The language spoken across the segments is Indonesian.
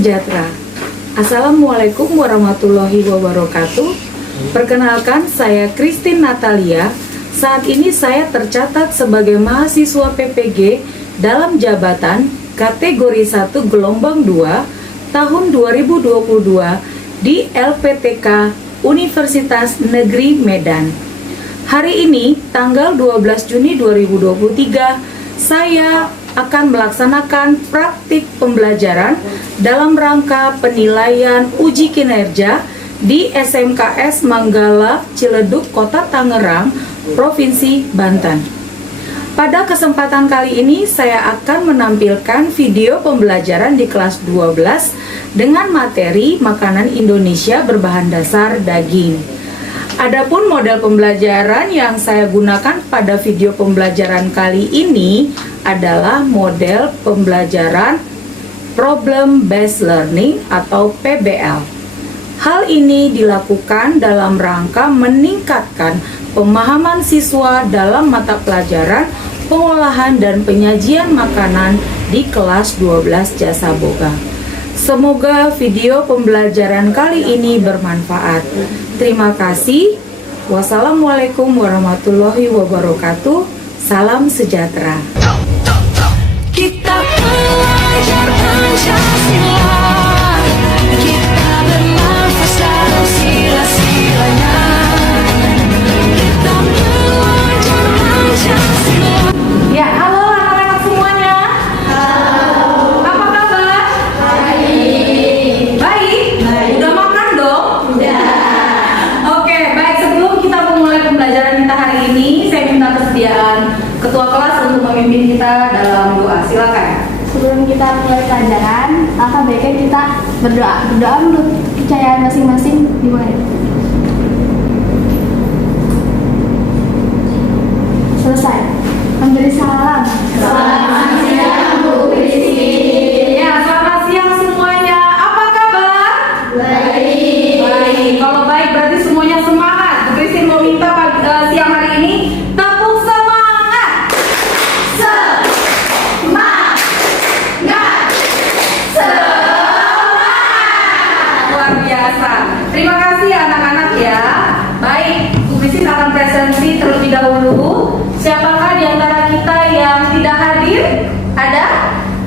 sejahtera. Assalamualaikum warahmatullahi wabarakatuh. Perkenalkan, saya Christine Natalia. Saat ini saya tercatat sebagai mahasiswa PPG dalam jabatan kategori 1 gelombang 2 tahun 2022 di LPTK Universitas Negeri Medan. Hari ini, tanggal 12 Juni 2023, saya akan melaksanakan praktik pembelajaran dalam rangka penilaian uji kinerja di SMKS Manggala Ciledug, Kota Tangerang, Provinsi Banten. Pada kesempatan kali ini saya akan menampilkan video pembelajaran di kelas 12 dengan materi makanan Indonesia berbahan dasar daging. Adapun model pembelajaran yang saya gunakan pada video pembelajaran kali ini adalah model pembelajaran Problem Based Learning atau PBL. Hal ini dilakukan dalam rangka meningkatkan pemahaman siswa dalam mata pelajaran pengolahan dan penyajian makanan di kelas 12 Jasa Boga. Semoga video pembelajaran kali ini bermanfaat. Terima kasih. Wassalamualaikum warahmatullahi wabarakatuh. Salam sejahtera. Kita belajar Pancasila, kita bernafas dalam sila-silanya. Kita belajar Pancasila. Ya, halo anak-anak semuanya. Halo. Apa kabar? Baik. Baik? Udah makan dong? Udah. Oke, baik. Sebelum kita memulai pembelajaran kita hari ini, saya minta kesediaan ketua kelas untuk memimpin kita dalam doa. Silakan. Sebelum kita mulai pelajaran, alangkah baiknya kita berdoa. Berdoa menurut kepercayaan masing-masing dimulai. Selesai. Memberi salam. Selamat siang, Bu Kristi. Ya, selamat siang semuanya. Apa kabar? Baik. Baik. Kalau baik berarti semuanya semangat. Bu Kristi mau minta siang hari ini tepuk semangat. Semangat. Luar biasa. Terima kasih anak-anak ya. Baik, Bu Kristi akan presentasi terlebih dahulu. Siapakah di antara kita yang tidak hadir? Ada?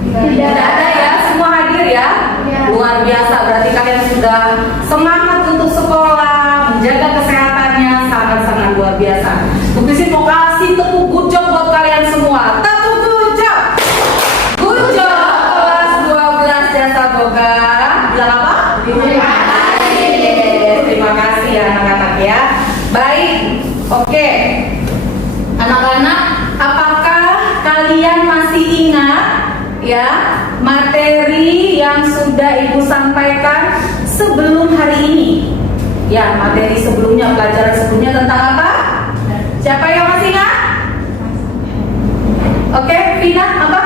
Tidak ada ya, semua hadir ya? Luar biasa, berarti kalian sudah semangat untuk sekolah, menjaga kesehatannya, sangat-sangat luar biasa. Bu Kristi mau kasih tepuk good job buat kalian semua. Tepuk good job. Good job kelas 12 Jasa Boga. Bilang apa? Terima kasih. Terima kasih ya anak-anak ya. Baik, oke. Anak-anak, apakah kalian masih ingat ya materi yang sudah Ibu sampaikan sebelum hari ini? Ya, materi sebelumnya, pelajaran sebelumnya tentang apa? Siapa yang masih ingat? Oke, Vina, apa?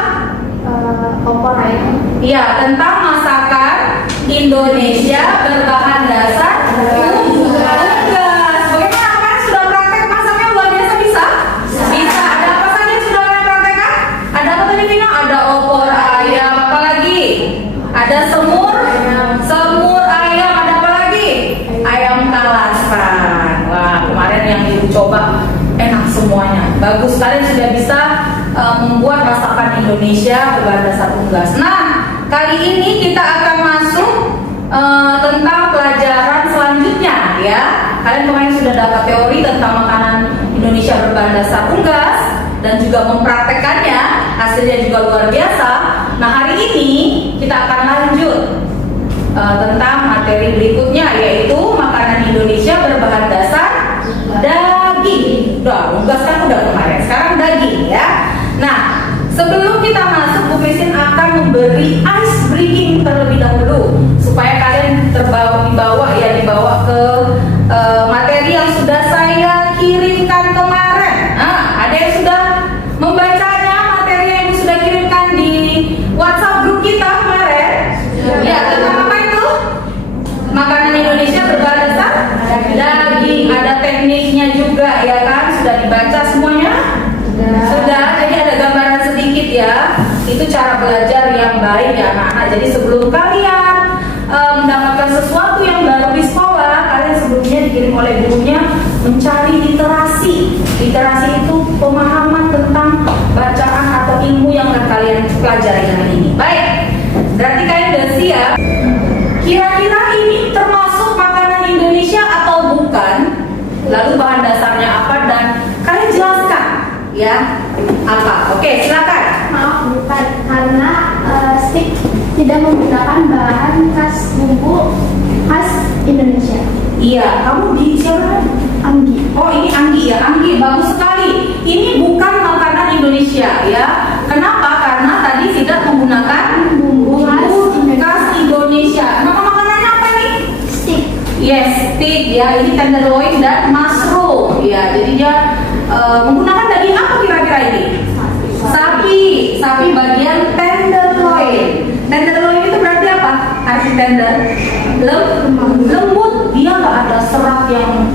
Kompor ayam. Iya, tentang masakan Indonesia berbahan dasar unggas. Bagaimana kalian sudah praktek masaknya luar biasa bisa? Bisa. Ada apa saja yang sudah kalian praktekkan? Ada apa tadi Vina? Ada opor ayam, apa lagi? Ada semur ayam, ada apa lagi? Ayam kalasan. Wah, kemarin yang Ibu coba enak semuanya. Bagus, kalian sudah bisa membuat masakan Indonesia berbahan dasar unggas. Nah, kali ini kita akan masuk tentang pelajaran selanjutnya ya. Kalian kemarin sudah dapat teori tentang makanan Indonesia berbahan dasar unggas dan juga mempraktekannya, hasilnya juga luar biasa. Nah, hari ini kita akan lanjut tentang materi berikutnya, yaitu makanan Indonesia berbahan dasar daging. Unggas kan udah kemarin, sekarang daging ya. Nah, sebelum kita masuk, Bu Christine akan memberi ice breaking terlebih dahulu supaya kalian dibawa ke materi yang sudah saya kirimkan kemarin. Nah, ada yang sudah membacanya, materi yang Ibu sudah kirimkan di WhatsApp grup kita kemarin. Ya, tentang apa itu? Makanan Indonesia berbahan dasar daging. Ada tekniknya juga ya kan? Sudah dibaca semuanya? Sudah. Jadi ada gambaran sedikit ya. Itu cara belajar yang baik ya anak-anak. Jadi sebelum kalian sesuatu yang baru di sekolah, kalian sebelumnya dikirim oleh gurunya mencari literasi. Literasi itu pemahaman tentang bacaan atau ilmu yang akan kalian pelajari hari ini. Baik, berarti kalian udah siap. Kira-kira ini termasuk makanan Indonesia atau bukan? Lalu bahan dasarnya apa dan kalian jelaskan ya apa? Oke, silakan. Maaf, bukan. Karena stik tidak menggunakan bahan khas bumbu khas Indonesia. Iya, kamu di siapa? Anggi. Oh, ini Anggi ya, Anggi, bagus sekali. Ini bukan makanan Indonesia ya. Kenapa? Karena tadi tidak menggunakan bumbu khas Indonesia. Nama makanannya apa nih? Stik. Yes, steak ya. Ini tenderloin dan mushroom ya. Jadi dia menggunakan daging apa kira-kira ini? Sapi bagian tenderloin. Tenderloin itu berarti apa? Arti tender? Lembut. Dia nggak ada serat yang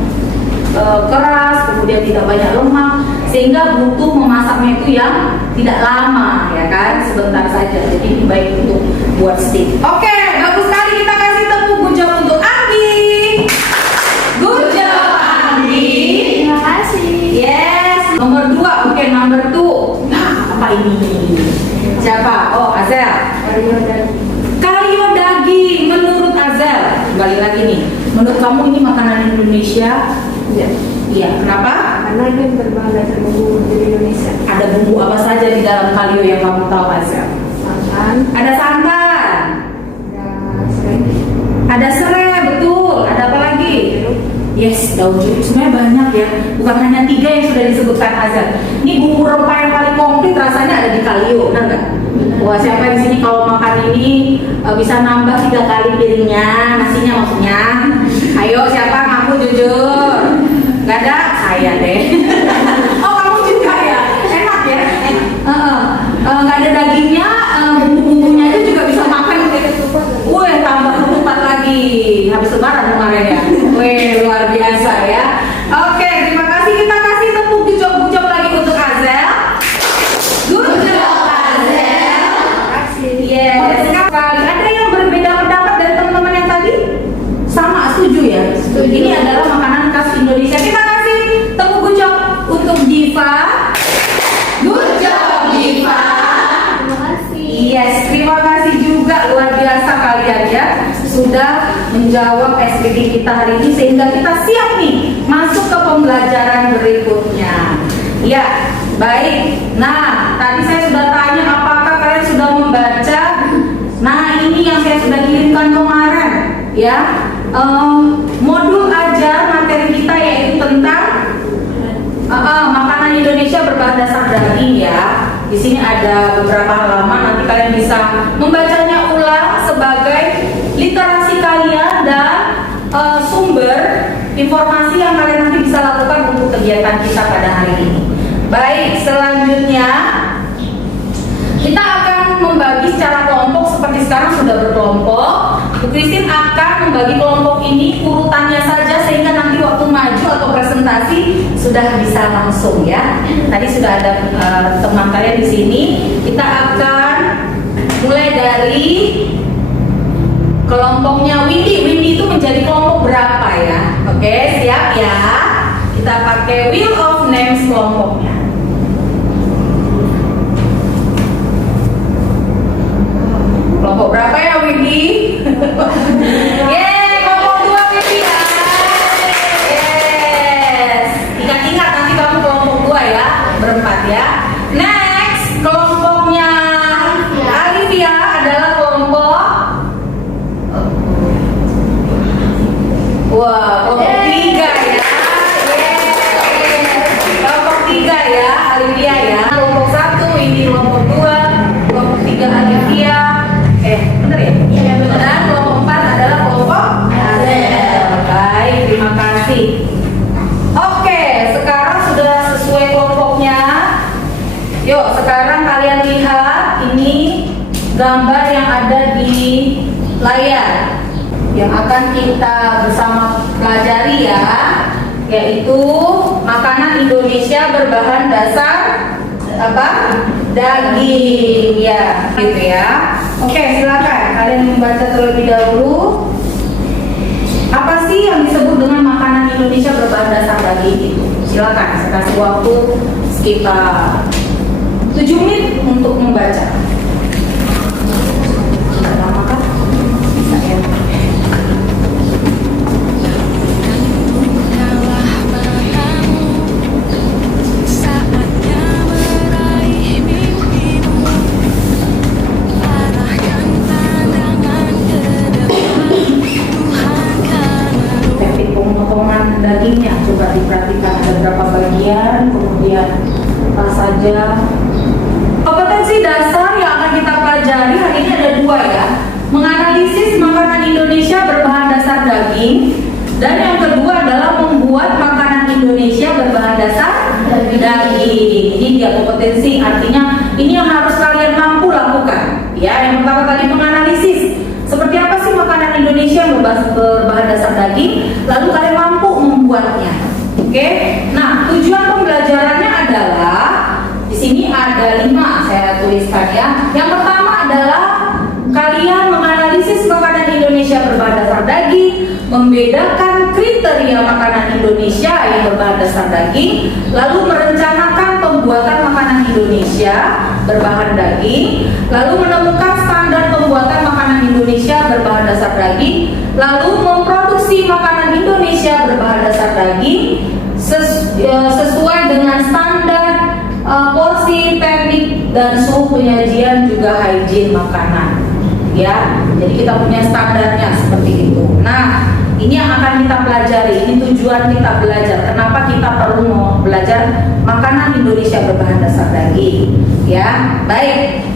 keras, kemudian tidak banyak lemak, sehingga butuh memasaknya itu yang tidak lama, ya kan, sebentar saja. Jadi ini baik untuk buat steak. Oke, bagus sekali, kita kasih tepuk good job untuk Anggi. Good job Anggi. Terima kasih. Yes. Nomor 2, oke, number 2. Nah, apa ini? Siapa? Oh, Azel. Kalio daging. Menurut Azel, kembali lagi nih. Menurut kamu ini makanan Indonesia? Iya. Kenapa? Karena ini berbahan dasar bumbu dari Indonesia. Ada bumbu apa saja di dalam kalio yang kamu tahu, Azel? Santan, Ada santan, ada serai, ada serai, betul. Ada apa lagi? Yes, daun jeruk. Sebenarnya banyak ya. Bukan hanya 3 yang sudah disebutkan Azel. Ini bumbu rempah yang paling komplit rasanya ada di kalio, benar nggak? Wah, siapa di sini kalau makan ini bisa nambah 3 kali piringnya, nasinya maksudnya. Ayo, siapa ngaku jujur? Gak ada? Saya deh. Oh, kamu juga ya? Enak ya? Gak ada dagingnya, bumbu-bumbunya aja juga bisa makan. Wih, tambah ketupat lagi. Habis lebaran kemarin ya. Wih, luar biasa ya. Oke, terima kasih. Kita kasih tepuk good job lagi untuk Azel. Good job, Azel. Yes. Sekali. Ada yang berbeda pendapat dari teman-teman yang tadi? Sama, setuju ya? Setuju. Ini adalah makanan khas Indonesia. Kita kasih tepuk good job untuk Diva. Good job, Diva. Terima kasih. Yes, terima kasih juga, luar biasa kalian ya sudah menjawab SPG kita hari ini sehingga kita siap nih masuk ke pembelajaran berikutnya. Ya, baik. Nah, tadi saya sudah tanya apakah kalian sudah membaca. Nah, ini yang saya sudah kirimkan kemarin ya. Modul ajar materi kita yaitu tentang makanan Indonesia berbahan dasar daging ya. Di sini ada beberapa halaman, nanti kalian bisa membacanya ulang sebagai literasi kalian dan sumber informasi yang kalian nanti bisa lakukan untuk kegiatan kita pada hari ini. Baik, selanjutnya kita akan membagi secara kelompok seperti sekarang sudah berkelompok. Bu Christine akan membagi kelompok ini urutannya saja sehingga nanti waktu maju atau presentasi sudah bisa langsung ya. Tadi sudah ada teman kalian di sini. Kita akan mulai dari kelompoknya Windy. Windy itu menjadi kelompok berapa ya? Oke, siap ya. Kita pakai Wheel of Names kelompoknya. Kelompok berapa ya Windy? Yeay, kelompok 2 Windy ya. Yes. Ingat-ingat nanti kamu kelompok 2 ya, berempat ya. Next, kelompoknya Alivia adalah kelompok. Wah, kelompok 3 ya. Yeay. Kelompok 3 ya, Alivia ya. Kelompok 1 ini kelompok 2, kelompok 3 Alivia. Bener ya? Iya, bener. Dan kelompok 4 adalah kelompok Azel. Baik, terima kasih. Oke, sekarang sudah sesuai kelompoknya. Yuk, sekarang kalian lihat ini gambar yang ada di layar yang akan kita bersama pelajari ya, yaitu makanan Indonesia berbahan dasar apa? Daging ya, gitu ya. Oke, silakan kalian membaca terlebih dahulu. Apa sih yang disebut dengan makanan Indonesia berbahan dasar daging itu? Silakan, saya kasih waktu sekitar 7 menit untuk membaca. Tidak lama kah? Bisa ya. Saatnya meraih mimpimu, arahkan pandangan ke depan, Tuhan kan Teknik pemotongan dagingnya coba diperhatikan ada berapa bagian, kemudian apa saja. Kompetensi dasar yang akan kita pelajari hari ini ada 2 ya. Menganalisis makanan Indonesia berbahan dasar daging, dan yang kedua adalah membuat makanan Indonesia berbahan dasar daging. Ini dia kompetensi, artinya ini yang harus kalian mampu lakukan. Ya, yang pertama tadi menganalisis seperti apa sih makanan Indonesia yang berbahan dasar daging, lalu kalian mampu membuatnya. Oke, nah tujuan pembelajarannya adalah di sini ada 5 saya tuliskan ya. Yang pertama adalah kalian menganalisis makanan Indonesia berbahan dasar daging, membedakan kriteria makanan Indonesia yang berbahan dasar daging, lalu merencanakan pembuatan makanan Indonesia berbahan daging, lalu menemukan standar pembuatan makanan Indonesia berbahan dasar daging, lalu memproduksi makanan Indonesia berbahan dasar daging sesuai dengan standar porsi, teknik, dan suhu penyajian juga hygiene makanan. Ya, jadi kita punya standarnya seperti itu. Nah, ini yang akan kita pelajari. Ini tujuan kita belajar. Kenapa kita perlu mau belajar makanan Indonesia berbahan dasar daging? Ya, baik.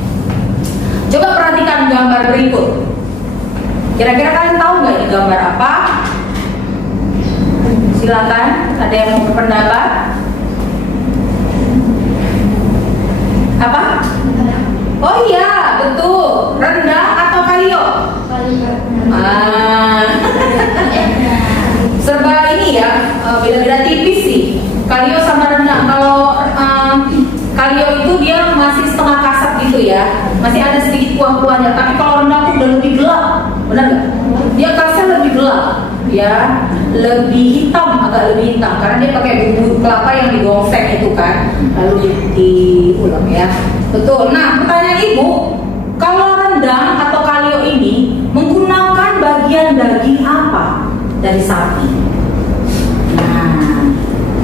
Coba perhatikan gambar berikut. Kira-kira kalian tahu nggak ini gambar apa? Silakan. Ada yang mau berpendapat? Apa? Oh iya, betul. Rendang atau kalio? Serba ini ya, beda-beda tipis sih. Kalio sama rendang. Kalau kalio itu dia masih setengah kasar gitu ya, masih ada sedikit kuah-kuahnya. Tapi kalau rendang itu udah lebih gelap, benar nggak? Dia kasar lebih gelap, ya, lebih hitam, agak lebih hitam karena dia pakai bumbu kelapa yang digongseng itu kan, lalu diulang ya. Betul. Nah, pertanyaan ibu, kalau rendang atau kalio ini menggunakan bagian daging apa dari sapi? Nah,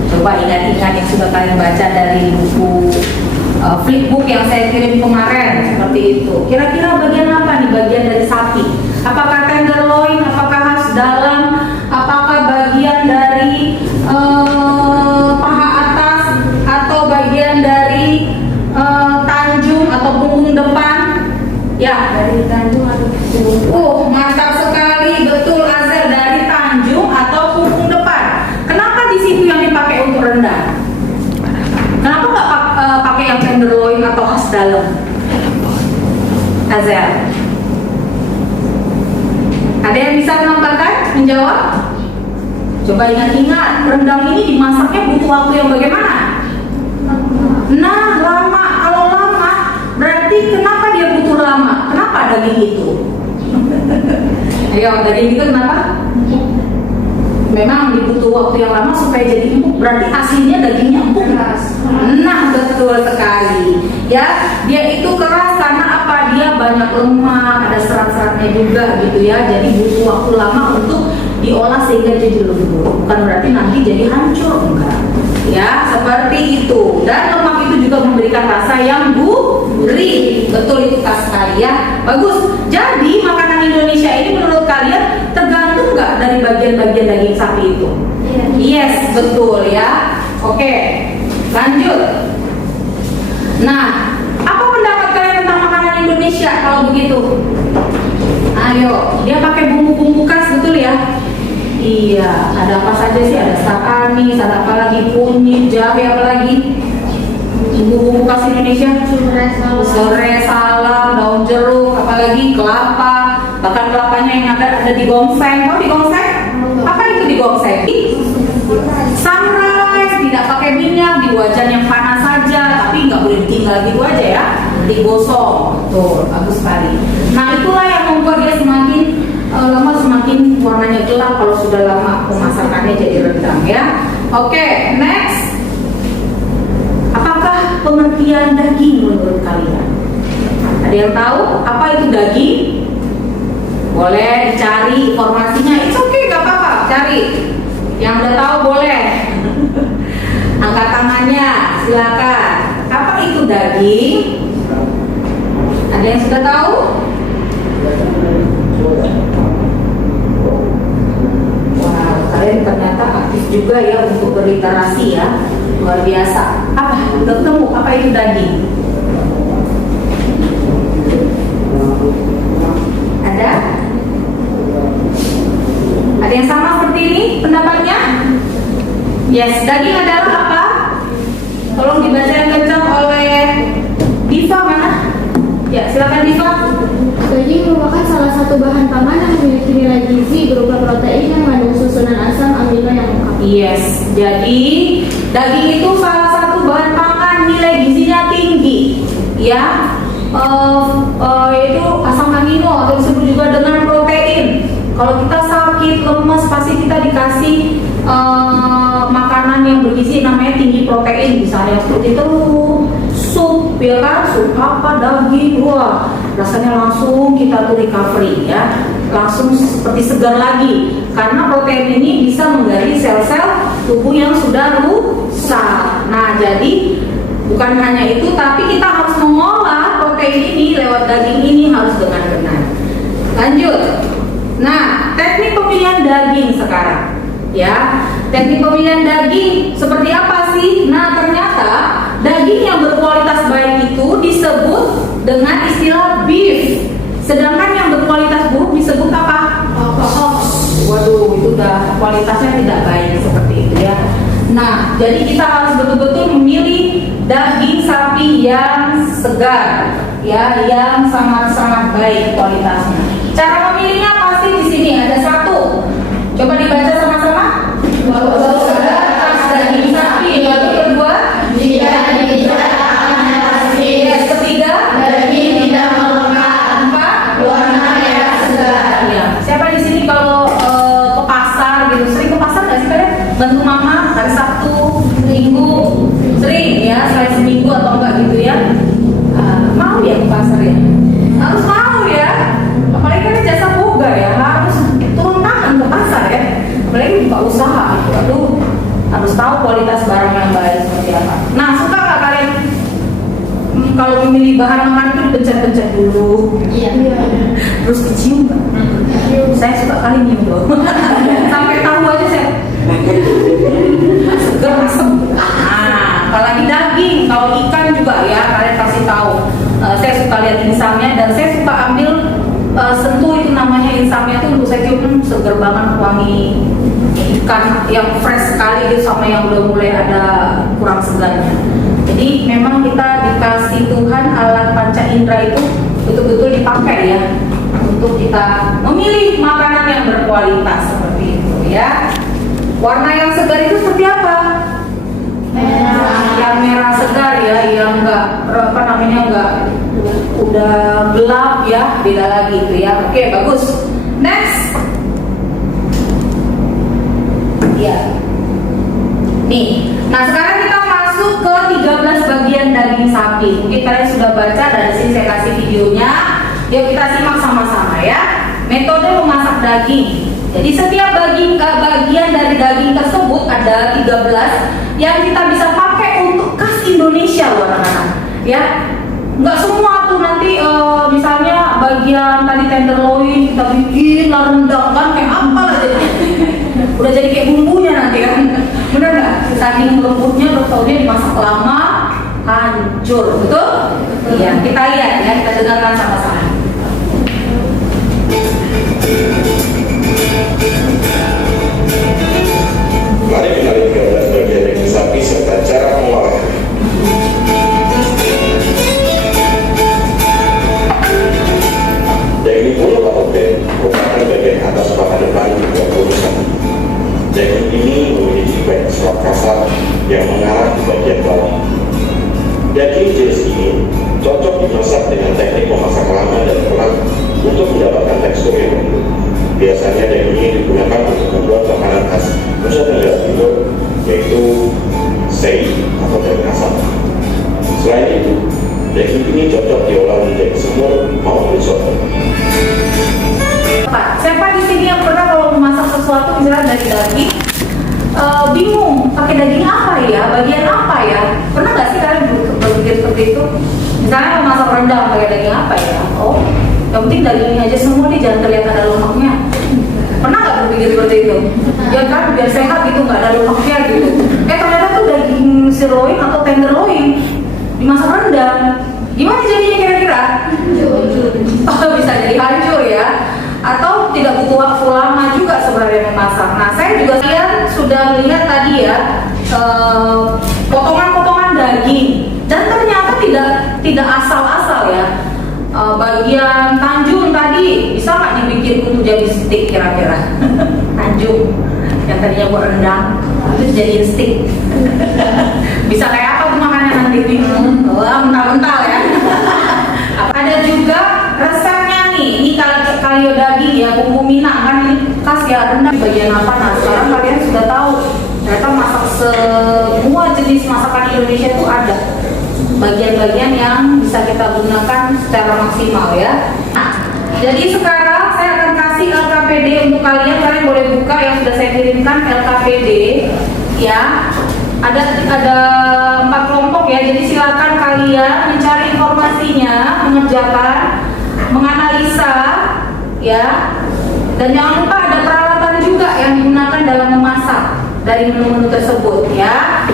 coba ingat-ingat yang sudah kalian baca dari buku flipbook yang saya kirim kemarin seperti itu. Kira-kira bagian apa nih bagian dari sapi? Apakah tenderloin? Apakah khas dalam? Apakah bagian dari paha atas? Atau bagian dari tanjung atau punggung depan? Ya, dari tanjung atau punggung. Mantap sekali, betul Azel, dari tanjung atau punggung depan. Kenapa di situ yang dipakai untuk rendang? Kenapa nggak pakai yang tenderloin atau khas dalam? Azel, ada yang bisa menambahkan, menjawab? Coba ingat-ingat, rendang ini dimasaknya butuh waktu yang bagaimana? Nah, lama. Kalau lama, berarti kenapa dia butuh lama? Kenapa daging itu? Ayo, daging itu kenapa? Memang dibutuh waktu yang lama supaya jadi empuk. Berarti aslinya dagingnya empuk. Nah, betul sekali. Ya, dia itu keras karena apa? Dia banyak lemak, ada serat-seratnya juga gitu ya. Jadi butuh waktu lama untuk diolah sehingga jadi lembut. Bukan berarti nanti jadi hancur, enggak. Ya, seperti itu. Dan lemak itu juga memberikan rasa yang gurih. Betul itu khas sekali ya. Bagus. Jadi makanan Indonesia ini menurut kalian tergantung nggak dari bagian-bagian daging sapi itu? Yes, betul ya. Oke, lanjut. Nah, apa pendapat kalian tentang makanan Indonesia kalau begitu? Ayo, dia pakai bumbu-bumbu khas, betul ya? Iya, ada apa saja sih? Ada star anis, ada apa lagi? Kunyit, jahe, apa lagi? Bumbu-bumbu khas Indonesia? Serai, salam, daun jeruk, apalagi kelapa. Bahkan kelapanya yang ada digongseng. Kok digongseng? Apa itu digongseng? Sunrise, tidak pakai minyak, di wajan yang panas saja, tapi nggak boleh ditinggal gitu aja ya, digosok. Betul, bagus sekali. Nah, itulah yang membuat dia semakin lama semakin semakin warnanya gelap kalau sudah lama pemasakannya jadi rendang ya. Oke, next. Apakah pengertian daging menurut kalian? Ada yang tahu apa itu daging? Boleh dicari informasinya. It's okay, gak apa-apa, cari. Yang udah tahu boleh. Angkat tangannya, silakan. Apa itu daging? Ada yang sudah tahu? Wow, kalian ternyata aktif juga ya untuk berliterasi ya. Luar biasa. Apa? Udah ketemu apa itu daging? Ada? Ada yang sama seperti ini pendapatnya? Yes, daging adalah apa? Tolong dibaca yang kencang oleh Diva mana? Ya, silakan Diva. Daging merupakan salah satu bahan pangan yang memiliki nilai gizi berupa protein yang mengandung susunan asam amino yang lengkap. Yes, jadi daging itu salah satu bahan pangan nilai gizinya tinggi, ya, yaitu asam amino atau disebut juga dengan protein. Kalau kita sakit, lemas, pasti kita dikasih makanan yang bergizi namanya tinggi protein, misalnya seperti telur, sup, ya kan, sup apa, daging, wah, rasanya langsung kita tuh recovery ya, langsung seperti segar lagi, karena protein ini bisa menggali sel-sel tubuh yang sudah rusak. Nah, jadi bukan hanya itu, tapi kita harus mengolah protein ini lewat daging ini harus dengan benar. Lanjut. Nah, teknik pemilihan daging sekarang. Ya, teknik pemilihan daging seperti apa sih? Nah, ternyata daging yang berkualitas baik itu disebut dengan istilah beef. Sedangkan yang berkualitas buruk disebut apa? Waduh, itu udah kualitasnya tidak baik seperti itu ya. Nah, jadi kita harus betul-betul memilih daging sapi yang segar, ya, yang sangat-sangat baik kualitasnya. Cara memilihnya pasti di sini ada satu. Coba dibaca sama-sama. Kalau segar daging sapi, lalu kedua, jika dibicarakan pasti. Ketiga, daging tidak melekat. Empat, warna merah segar. Ya. Siapa di sini kalau ke pasar gitu, sering ke pasar nggak sih kalian? Bantu mama hari Sabtu, Minggu, sering ya, selain seminggu atau enggak gitu ya? Mau ya ke pasar ya? Harus mau ya. Apalagi kan jasa boga ya, harus turun tangan ke pasar ya. Apalagi buka usaha, aduh, harus tahu kualitas barang yang baik seperti apa. Nah, suka nggak kalian kalau memilih bahan makanan itu dipencet-pencet dulu, terus dicium nggak? Saya suka kali nyium loh, sampai tahu aja saya seger asem. Nah, apalagi daging, kalau ikan juga ya, kalian pasti tahu. Saya suka lihat insamnya dan saya suka ambil sentuh itu namanya insamnya tuh untuk saya cium, seger banget, wangi ikan yang fresh sekali gitu sama yang udah mulai ada kurang segarnya. Jadi memang kita dikasih Tuhan alat panca indera itu betul-betul dipakai ya untuk kita memilih makanan yang berkualitas seperti itu ya. Warna yang segar itu seperti apa? Yang merah segar ya, yang enggak apa namanya enggak udah gelap ya, beda lagi itu ya. Oke, bagus. Next. Ya. Nih. Nah, sekarang kita masuk ke 13 bagian daging sapi. Mungkin kalian sudah baca, dari sini saya kasih videonya. Yuk kita simak sama-sama ya. Metode memasak daging. Jadi setiap bagian dari daging tersebut ada 13 yang kita bisa pakai untuk khas Indonesia loh anak-anak. Ya, nggak semua tuh nanti misalnya bagian tadi tenderloin kita bikin lah rendang kan kayak apa lah jadinya. Udah jadi kayak bumbunya nanti kan. Bener nggak? Saking lembutnya udah taunya dimasak lama hancur, betul? Iya, kita lihat ya, kita dengarkan sama-sama. Mari kita lihat 13 bagian daging sapi serta cara mengolahnya. Daging bulu atau ben merupakan bagian atas paha depan dari bulu sapi. Daging ini memiliki banyak serat kasar yang mengarah di bagian bawah. Daging jenis ini cocok dimasak dengan teknik memasak lama dan pelan untuk mendapatkan tekstur yang lembut. biasanya daging ini digunakan untuk membuat makanan khas Nusa Tenggara Timur, yaitu sei atau daging asap. Selain itu, daging ini cocok diolah menjadi semur maupun soto. Pak, siapa di sini yang pernah kalau memasak sesuatu misalnya dari daging bingung pakai daging apa ya, bagian apa ya? Pernah nggak sih kalian berpikir seperti itu? Misalnya memasak rendang pakai daging apa ya? Oh, yang penting dagingnya aja semua nih, jangan terlihat ada lemaknya. Pernah nggak berpikir seperti itu? Ya kan, biar sehat gitu, nggak ada lemaknya gitu. Ternyata tuh daging sirloin atau tenderloin dimasak rendang. Gimana jadinya kira-kira? Oh, bisa jadi hancur ya. Atau tidak butuh waktu lama juga sebenarnya memasak. Nah, saya juga sudah melihat tadi ya potongan-potongan daging, dan ternyata tidak asal-asal ya. Bagian tanjung tadi bisa nggak dibikin untuk jadi steak kira-kira? Tanjung yang tadinya buat rendang itu jadi steak. Bisa kayak apa tuh makannya nanti nih? Wah, mental-mental ya. Ada juga resepnya nih, ini kalio daging ya, bumbu Minang kan ini khas ya, rendang bagian apa? Nah, sekarang kalian sudah tahu ternyata masak semua jenis masakan Indonesia itu ada bagian-bagian yang bisa kita gunakan secara maksimal ya. Nah, jadi sekarang saya akan kasih LKPD untuk kalian boleh buka yang sudah saya kirimkan LKPD ya. Ada 4 kelompok ya, jadi silakan kalian mencari informasinya, mengerjakan, menganalisa ya, dan jangan lupa ada peralatan juga yang digunakan dalam memasak dari menu-menu tersebut ya.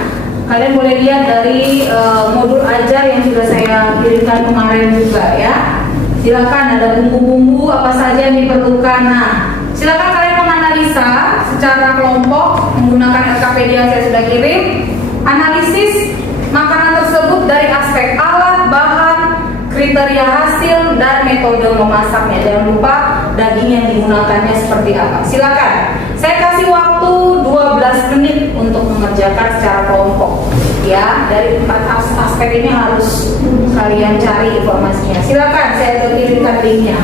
Kalian boleh lihat dari modul ajar yang sudah saya kirimkan kemarin juga ya. Silakan, ada bumbu-bumbu apa saja yang diperlukan. Nah, silakan kalian menganalisa secara kelompok menggunakan LKPD yang saya sudah kirim. Analisis makanan tersebut dari aspek alat, bahan, kriteria hasil, dan metode memasaknya. Jangan lupa daging yang digunakannya seperti apa. Silakan. Saya kasih waktu 12 menit untuk mengerjakan secara kelompok. Ya, dari 4 aspek ini harus kalian cari informasinya. Silakan, saya kirimkan linknya.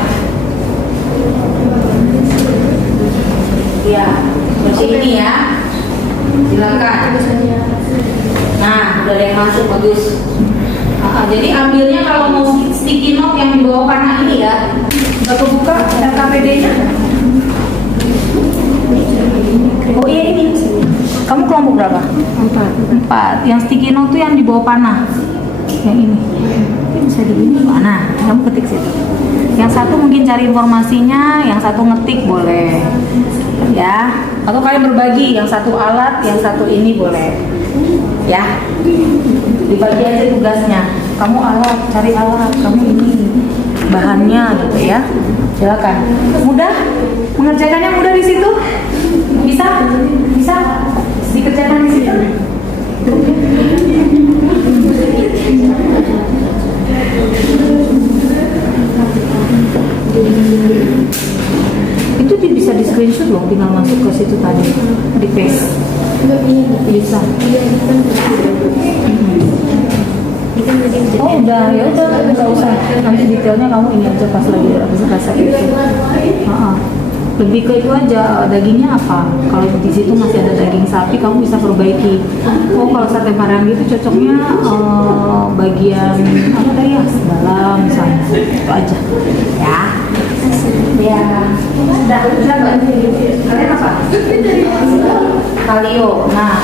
Ya, seperti ini ya. Silakan. Nah, udah ada yang masuk, bagus. Jadi ambilnya kalau mau sticky note yang di bawah panah ini ya. Udah kebuka LKPD-nya? Oh iya ini. Kamu kelompok berapa? 4. Yang sticky note tuh yang di bawah panah. Yang ini. Bisa di ini mana? Kamu ketik situ. Yang satu mungkin cari informasinya, yang satu ngetik boleh. Ya. Atau kalian berbagi, yang satu alat, yang satu ini boleh. Ya. Dibagi aja tugasnya. Kamu alat, cari alat, kamu ini bahannya gitu ya. Silakan. Mudah? Mengerjakannya mudah di situ? Bisa? Bisa? Dikerjakan di situ. Itu bisa di screenshot loh, tinggal masuk ke situ tadi, di paste. Bisa. Oh udah, ya udah nggak usah. Nanti detailnya kamu ini aja pas lagi rasa itu. Lebih ke itu aja, dagingnya apa? Kalau di situ masih ada daging sapi, kamu bisa perbaiki. Oh kalau sate Padang gitu cocoknya bagian apa tadi ya? Dalam misalnya, itu aja. Ya. Ya. Sudah kalian apa? Kalio. Nah,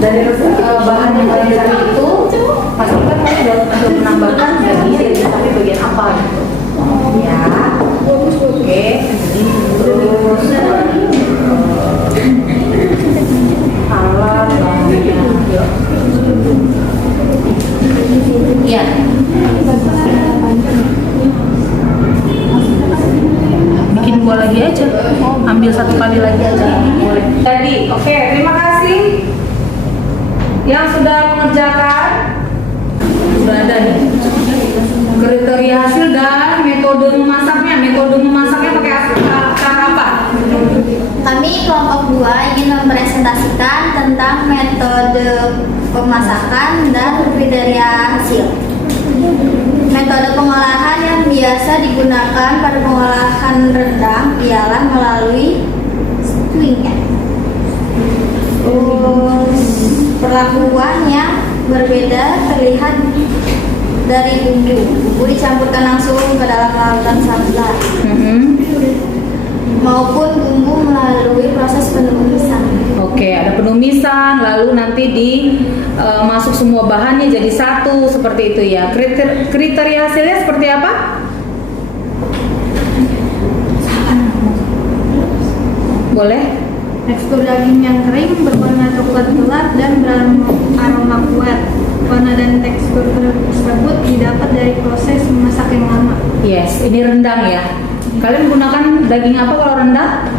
dari bahan yang kalian cari itu, pastikan kalian sudah menambahkan daging sapi bagian apa gitu. Ya. Oke. Terus alat bahannya. Iya. Bikin 2 lagi aja. Ambil 1 kali lagi aja. Boleh. Jadi, oke, terima kasih yang sudah mengerjakan. Sudah ada nih kriteria hasil dan metode memasaknya. Metode memasaknya pakai cara apa? Kami kelompok 2 ingin mempresentasikan tentang metode pemasakan dan kriteria hasil. Metode pengolahan yang biasa digunakan pada pengolahan rendang ialah melalui stewing. Perlakuan yang berbeda terlihat dari bumbu. Bumbu dicampurkan langsung ke dalam larutan sambal maupun bumbu melalui proses penumisan. Oke, ada penumisan, lalu nanti masuk semua bahannya jadi satu seperti itu ya. Kriteria hasilnya seperti apa? Boleh? Tekstur daging yang kering berwarna coklat gelap dan beraroma kuat. Warna dan tekstur tersebut didapat dari proses memasak yang lama. Yes, ini rendang ya. Kalian menggunakan daging apa kalau rendang?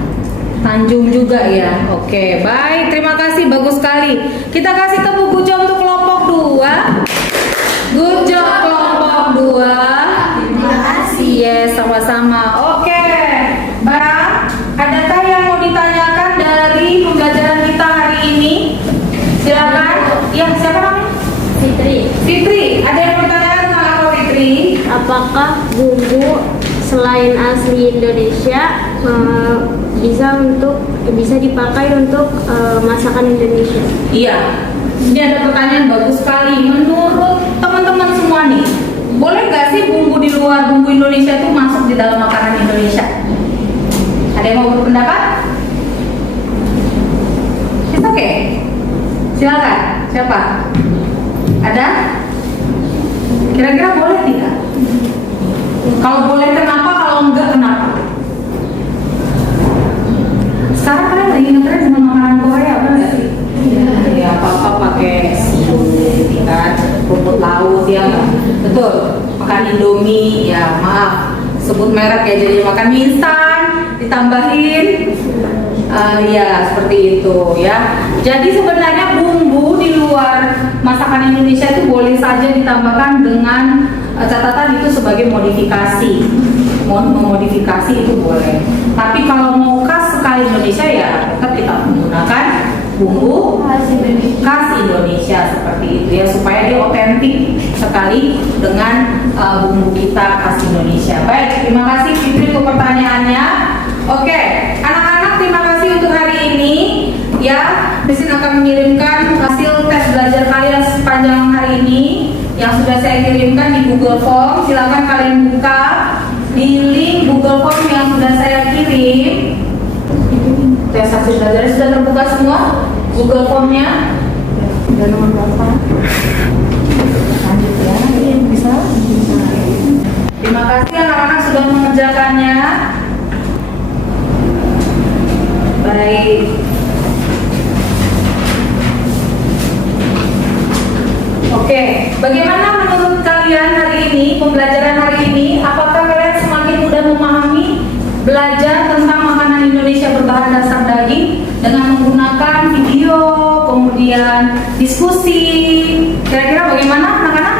Tanjung juga ya. Oke, baik. Terima kasih, bagus sekali. Kita kasih tepuk good job untuk kelompok 2. Good job kelompok 2. Terima kasih. Yes, sama-sama. Oke. Baik, adakah yang mau ditanyakan dari pembelajaran kita hari ini? Silakan. Ya, siapa namanya? Fitri, Fitri. Ada yang bertanya tentang apa, Fitri? apakah bumbu selain asli Indonesia bisa dipakai untuk masakan Indonesia? Iya, ini ada pertanyaan bagus sekali. Menurut teman-teman semua nih, boleh nggak sih bumbu di luar bumbu Indonesia itu masuk di dalam makanan Indonesia? Ada yang mau berpendapat? It's okay. Silakan. Siapa? Ada? Kira-kira boleh tidak? Kalau boleh kenapa? Kalau enggak kenapa? Sekarang kalian lagi ngetren sama makanan Korea, benar nggak sih? Ya apa-apa pakai seafood, kan? Rumput laut ya, nggak? Betul. Makan Indomie, ya maaf, sebut merek ya, jadi makan mie instan, ditambahin, ya seperti itu ya. Jadi sebenarnya bumbu di luar masakan Indonesia itu boleh saja ditambahkan dengan catatan itu sebagai modifikasi. Memodifikasi itu boleh. Tapi kalau mau khas sekali Indonesia ya tetap kita menggunakan bumbu khas Indonesia seperti itu ya, supaya dia otentik sekali dengan bumbu kita khas Indonesia. Baik, terima kasih Fitri untuk pertanyaannya. Oke, anak-anak terima kasih untuk hari ini ya. Mesin akan mengirimkan hasil tes belajar kalian sepanjang hari ini yang sudah saya kirimkan di Google Form. Silakan kalian buka di link Google Form yang sudah saya kirim. Tes hasil belajarnya sudah terbuka semua Google Formnya. Udah nomor berapa? Lanjut ya, bisa. Terima kasih anak-anak sudah mengerjakannya. Baik. Oke, bagaimana menurut kalian hari ini, pembelajaran hari ini? Apakah kalian semakin mudah memahami belajar tentang makanan Indonesia berbahan dasar daging dengan menggunakan video, kemudian diskusi? Kira-kira bagaimana anak-anak?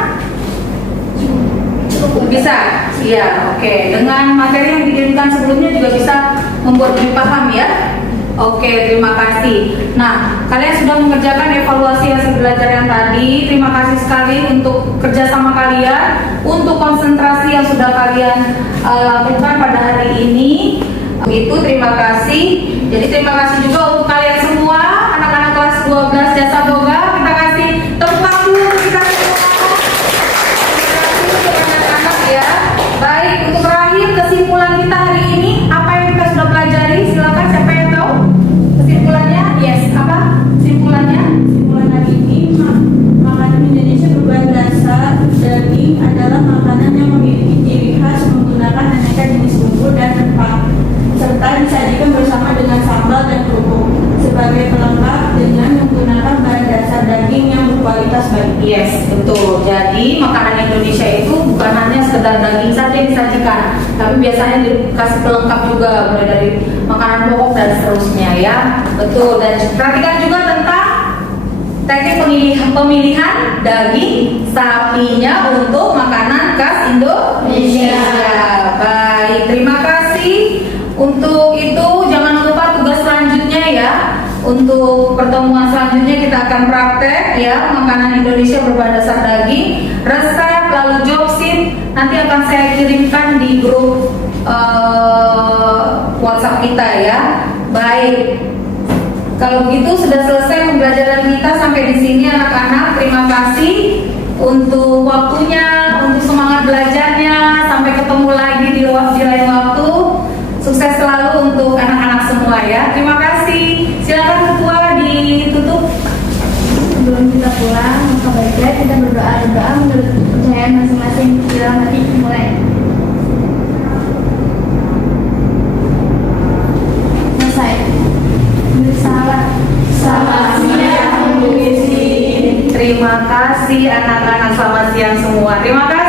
Bisa? Iya, oke. Dengan materi yang dikirimkan sebelumnya juga bisa membuat lebih paham ya? Oke, terima kasih. Nah, kalian sudah mengerjakan evaluasi hasil belajar yang tadi. Terima kasih sekali untuk kerjasama kalian, untuk konsentrasi yang sudah kalian lakukan pada hari ini. Itu terima kasih. Jadi terima kasih juga untuk kalian semua, anak-anak kelas 12 Jasa Boga. Kita kasih tepuk tangan dulu untuk kita semua. Terima kasih untuk anak-anak ya. Baik, untuk terakhir kesimpulan kita hari ini, apa yang kita sudah pelajari? Silakan, siapa yang tahu? Kesimpulannya, yes, apa? Kesimpulannya? Kesimpulan hari ini, makanan Indonesia berbahan dasar daging adalah makanan yang memiliki ciri khas menggunakan aneka jenis bumbu dan rempah, serta disajikan bersama dengan sambal dan kerupuk sebagai pelengkap dengan menggunakan bahan dasar daging yang berkualitas baik. Yes, betul. Jadi makanan Indonesia itu bukan hanya sekedar daging saja yang disajikan, tapi biasanya dikasih pelengkap juga, mulai dari makanan pokok dan seterusnya ya. Betul. Dan perhatikan juga tentang teknik pemilihan daging sapinya untuk makanan khas Indonesia. Baik, terima kasih. Untuk itu jangan lupa tugas selanjutnya ya. Untuk pertemuan selanjutnya kita akan praktek ya makanan Indonesia berbahan dasar daging, resep, lalu job sheet, nanti akan saya kirimkan di grup WhatsApp kita ya. Baik. Kalau begitu sudah selesai pembelajaran kita sampai di sini anak-anak. Terima kasih untuk waktunya, untuk semangat belajarnya. Sampai ketemu lagi di lain waktu. Sukses selalu untuk anak-anak semua ya. Terima kasih. Silakan ketua ditutup. Sebelum kita pulang, maka baiknya kita berdoa menurut kepercayaan masing-masing. Dalam hati mulai. Selesai. Selamat siang, Bu Gizi. Terima kasih anak-anak, selamat siang semua. Terima kasih.